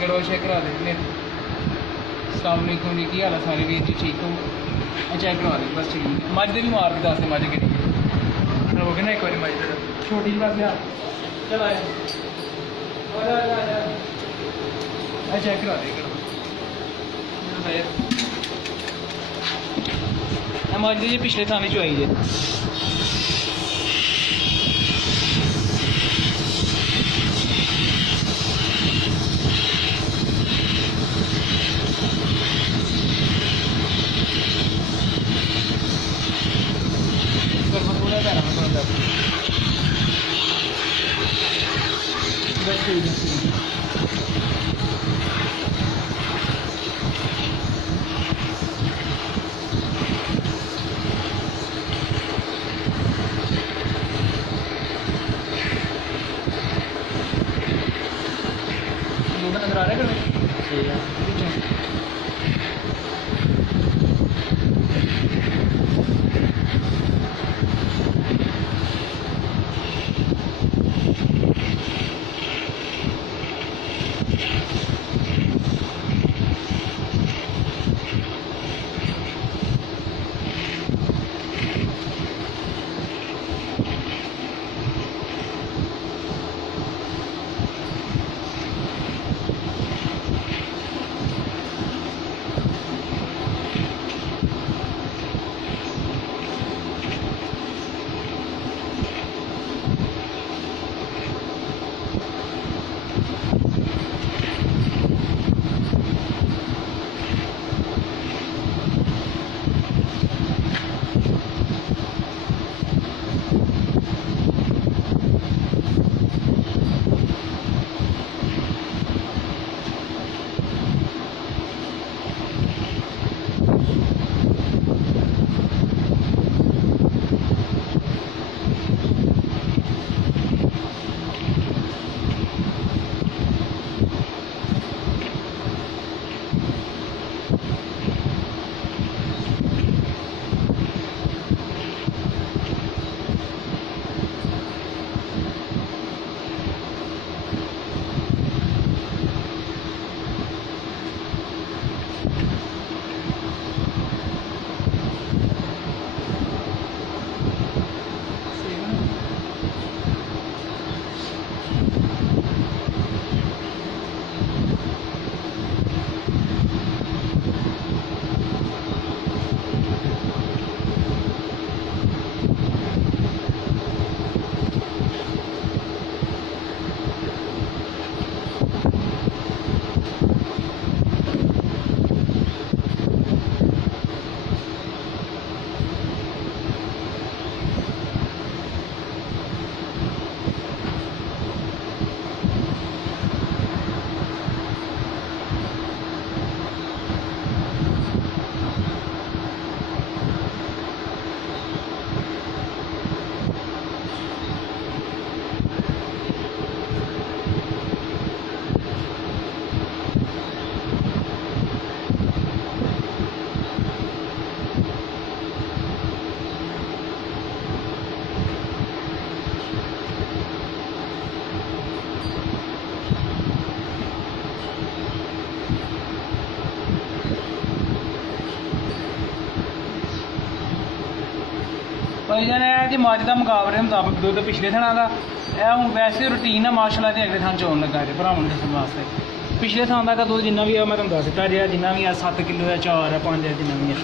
गड़ो check करा दे। अस्सलामुअलैकुम जी, की हाल है सारे वीर जी, ठीक हो? चेक करवा दे बस, ठीक है। मझ दे भी मार के दस दे मझ कि हो गया ना एक बार मझ छोटी जी बस यार। चल आया चेक करा दे मझ जी पिछले थाने चो आई जे। नजर आ रहा है भाईजान है जी मझ का मुकाबले मुताबिक दुध पिछले थाना का यह हूँ वैसे रूटीन है माशाल्लाह के अगले थान चोन लगा है भरावान दसन वास्ते। पिछले थान का दुध जिन्ना भी है मैं तुम दस दिता जी, जिन्ना भी है 7 किलो है 4 है 5 है जिन्ना भी है।